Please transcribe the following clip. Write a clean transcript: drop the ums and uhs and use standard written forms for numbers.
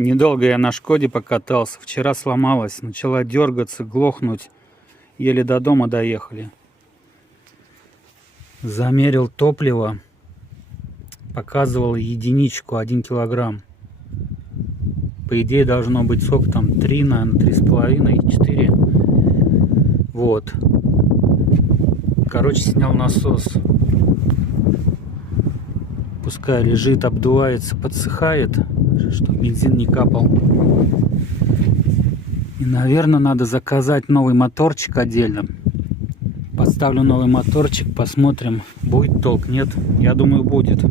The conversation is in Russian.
Недолго я на Шкоде покатался. Вчера сломалась, начала дергаться, глохнуть. Еле до дома доехали. Замерил топливо. Показывал единичку, 1 килограмм. По идее должно быть сколько там, 3, наверное, 3,5, 4. Вот. Короче, снял насос. Пускай лежит, обдувается, подсыхает, чтобы бензин не капал. И, наверное, надо заказать новый моторчик отдельно. Поставлю новый моторчик, посмотрим, будет толк, нет. Я думаю, будет.